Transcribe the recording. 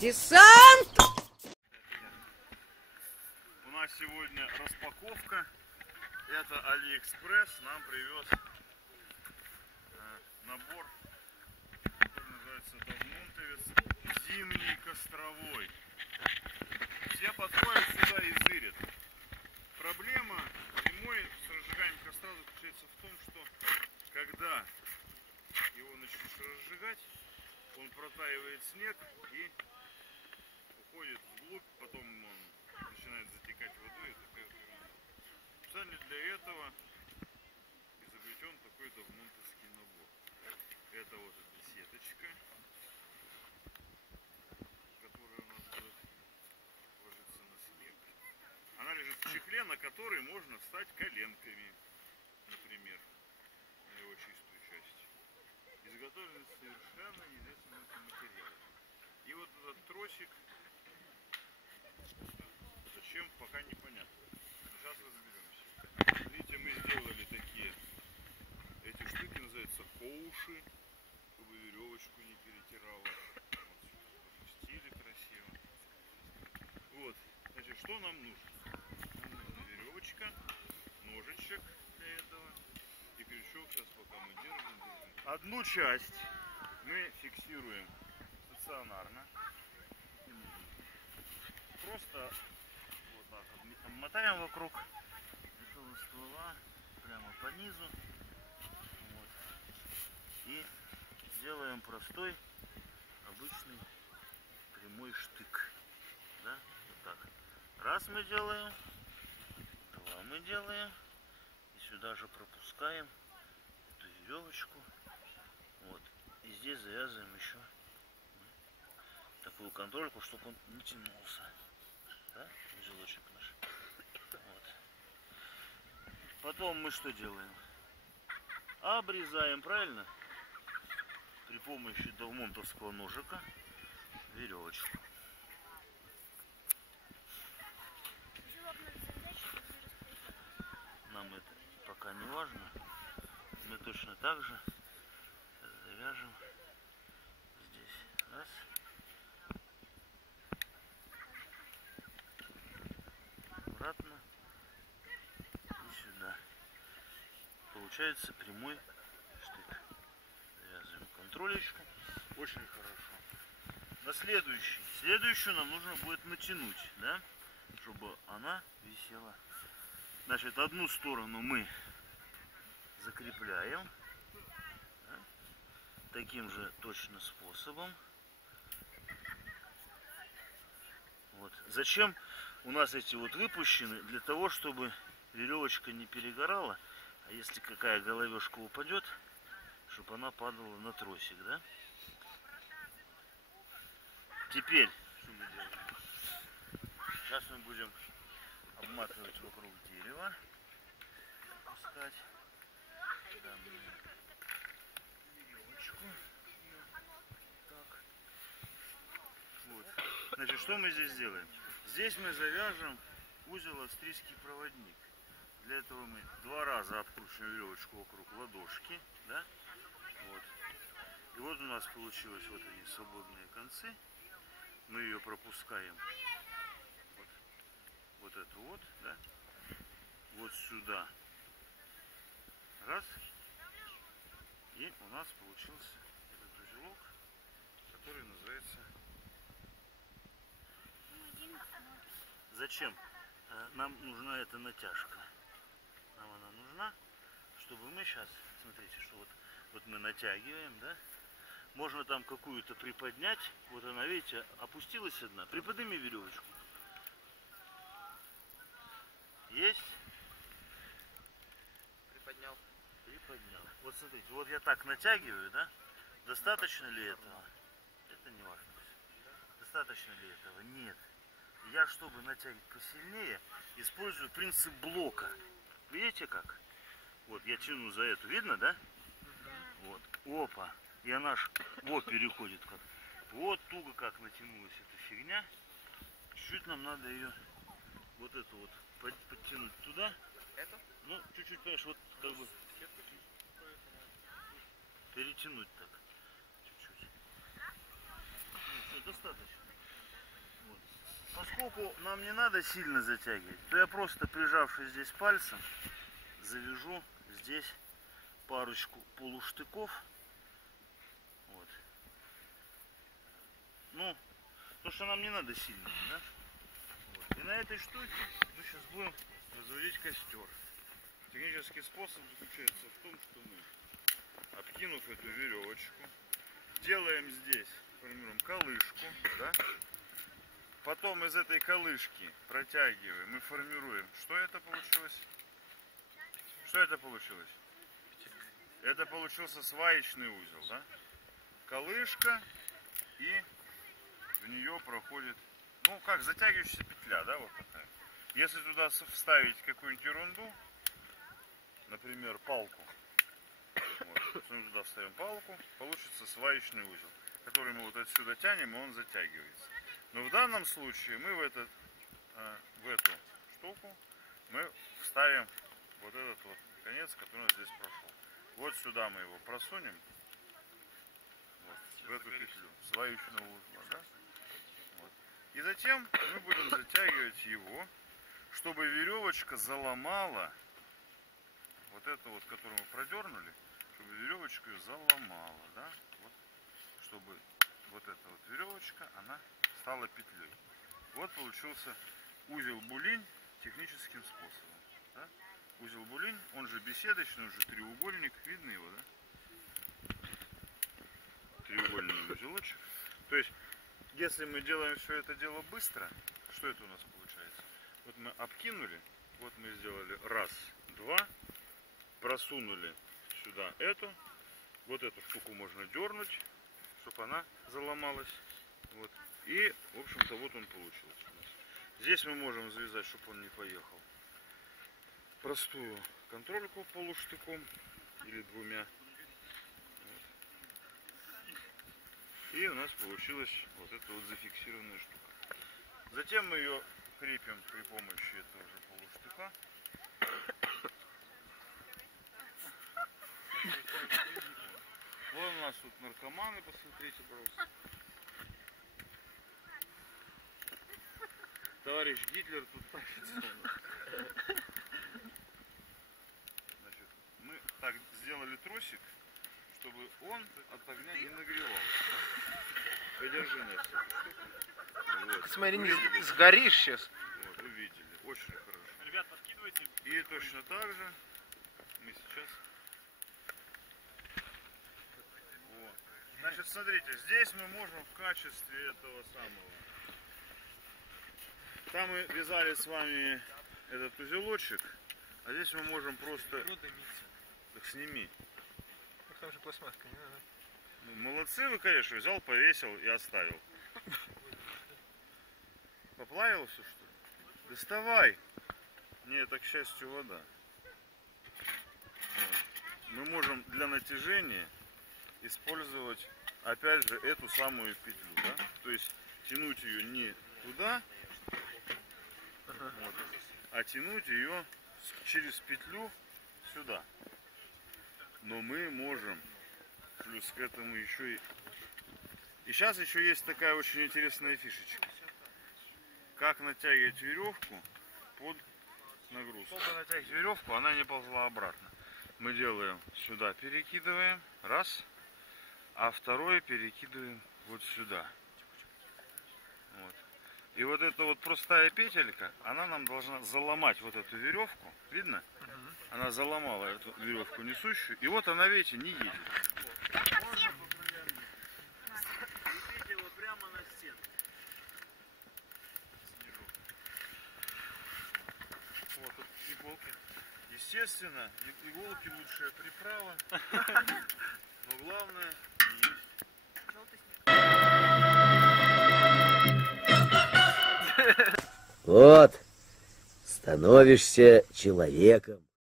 Десант! У нас сегодня распаковка. Это Алиэкспресс нам привез набор, который называется Довмунтовец зимний костровой. Все подходят сюда и зырят. Проблема зимой с разжиганием костра заключается в том, что когда его начнешь разжигать, он протаивает снег и уходит вглубь, потом он начинает затекать водой. Специально для этого изобретен такой довмунтовский набор. Это вот эта сеточка, которая у нас будет ложиться на снег. Она лежит в чехле, на который можно встать коленками, например, на его чистую часть. Изготовлен совершенно неизвестным материалом. И вот этот тросик, зачем, пока непонятно. Сейчас разберемся. Видите, мы сделали такие, эти штуки называются коуши, чтобы веревочку не перетирало. Вот сюда пропустили красиво. Вот, значит, что нам нужно? Нам нужна веревочка, ножичек для этого и крючок. Сейчас пока мы держим. Одну часть мы фиксируем стационарно. Просто вот так вот мотаем вокруг этого ствола прямо по низу. Вот. И делаем простой обычный прямой штык. Да? Вот так. Раз мы делаем, два мы делаем. И сюда же пропускаем эту веревочку. Вот. И здесь завязываем еще такую контрольку, чтобы он не тянулся. Да? Узелочек наш. Вот. Потом мы что делаем? Обрезаем, правильно? При помощи довмунтовского ножика веревочку. Нам это пока не важно. Мы точно так же завяжем здесь. Раз. Обратно. И сюда. Получается прямой штык. Завязываем контролечку. Очень хорошо. На следующую нам нужно будет натянуть, да, чтобы она висела. Значит, одну сторону мы закрепляем, да, таким же точно способом. Вот. Зачем у нас эти вот выпущены? Для того, чтобы веревочка не перегорала, а если какая головешка упадет, чтобы она падала на тросик, да? Теперь, что мы делаем? Сейчас мы будем обматывать вокруг дерева, опускать данную веревочку. Так. Вот. Значит, что мы здесь делаем? Здесь мы завяжем узел австрийский проводник. Для этого мы два раза обкручиваем веревочку вокруг ладошки, да? Вот. И вот у нас получилось вот они свободные концы. Мы ее пропускаем вот эту вот, да? Вот сюда. Раз. И у нас получился этот узелок, который называется... Зачем? Нам нужна эта натяжка. Нам она нужна, чтобы мы сейчас, смотрите, что вот мы натягиваем, да? Можно там какую-то приподнять. Вот она, видите, опустилась одна. Приподними веревочку. Есть? Приподнял. Приподнял. Вот смотрите, вот я так натягиваю, да? Достаточно ли этого? Это не важно. Достаточно ли этого? Нет. Я, чтобы натягивать посильнее, использую принцип блока. Видите как? Вот я тяну за эту. Видно, да? Вот. Опа. И она ж вот переходит как. Вот туго как натянулась эта фигня. Чуть-чуть нам надо ее вот эту вот подтянуть туда. Это? Ну, чуть-чуть, понимаешь, вот как бы перетянуть так. Чуть-чуть. Ну, все, достаточно. поскольку нам не надо сильно затягивать, то я просто, прижавшись здесь пальцем, завяжу здесь парочку полуштыков. Вот. Ну, то, что нам не надо сильно, да? Вот. И на этой штуке мы сейчас будем разводить костер. Технический способ заключается в том, что мы, обкинув эту веревочку, делаем здесь, формируем колышку, да? Потом из этой колышки протягиваем и формируем. Что это получилось? Что это получилось? Это получился сваечный узел, да? Колышка, и в нее проходит, ну как, затягивающаяся петля, да, вот такая. Если туда вставить какую-нибудь ерунду, например, палку, вот, мы туда вставим палку, получится сваечный узел, который мы вот отсюда тянем, и он затягивается. Но в данном случае мы в эту штуку мы вставим вот этот вот конец, который здесь прошел. Вот сюда мы его просунем, вот, в эту петлю сваечного узла, да? Вот. И затем мы будем затягивать его, чтобы веревочка заломала вот это вот, которую мы продернули, чтобы веревочку ее заломала, да? Вот, чтобы вот эта вот веревочка, она стала петлей. Вот получился узел булинь техническим способом. Да? Узел булинь, он же беседочный, он же треугольник, видно его, да? Треугольный узелочек. То есть, если мы делаем все это дело быстро, что это у нас получается? Вот мы обкинули, вот мы сделали раз, два, просунули сюда эту, вот эту штуку можно дернуть, чтобы она заломалась. Вот. И, в общем-то, вот он получился у нас. Здесь мы можем завязать, чтобы он не поехал, простую контрольку полуштыком или двумя. Вот. И у нас получилась вот эта вот зафиксированная штука. Затем мы ее крепим при помощи этого же полуштыка. Вот у нас тут наркоманы, посмотрите, пожалуйста. Товарищ Гитлер тут тащится. Значит, мы так сделали тросик, чтобы он от огня не нагревался. Подержи нас. Вот. Смотри, не сгоришь сейчас. Вот, увидели. Очень хорошо. Ребят, подкидывайте. И точно так же мы сейчас... Вот. Значит, смотрите, здесь мы можем в качестве этого самого... Там мы вязали с вами этот узелочек, а здесь мы можем просто... Так сними. Там же пластмасска, не надо. Ну, молодцы вы, конечно, взял, повесил и оставил. Поплавил все, что ли? Доставай! Не, это, к счастью, вода. Вот. Мы можем для натяжения использовать, опять же, эту самую петлю, да? То есть тянуть ее не туда, вот, а тянуть ее через петлю сюда. Но мы можем плюс к этому еще и... И сейчас еще есть такая очень интересная фишечка. Как натягивать веревку под нагрузку. Чтобы натягивать веревку, она не ползла обратно. Мы делаем сюда, перекидываем, раз, а второе перекидываем вот сюда. Вот. И вот эта вот простая петелька, она нам должна заломать вот эту веревку. Видно? Она заломала эту веревку несущую. И вот она, видите, не едет. Крепите его прямо на стену. Вот тут иголки. Естественно, иголки лучшая приправа. Но главное не есть. Вот, становишься человеком.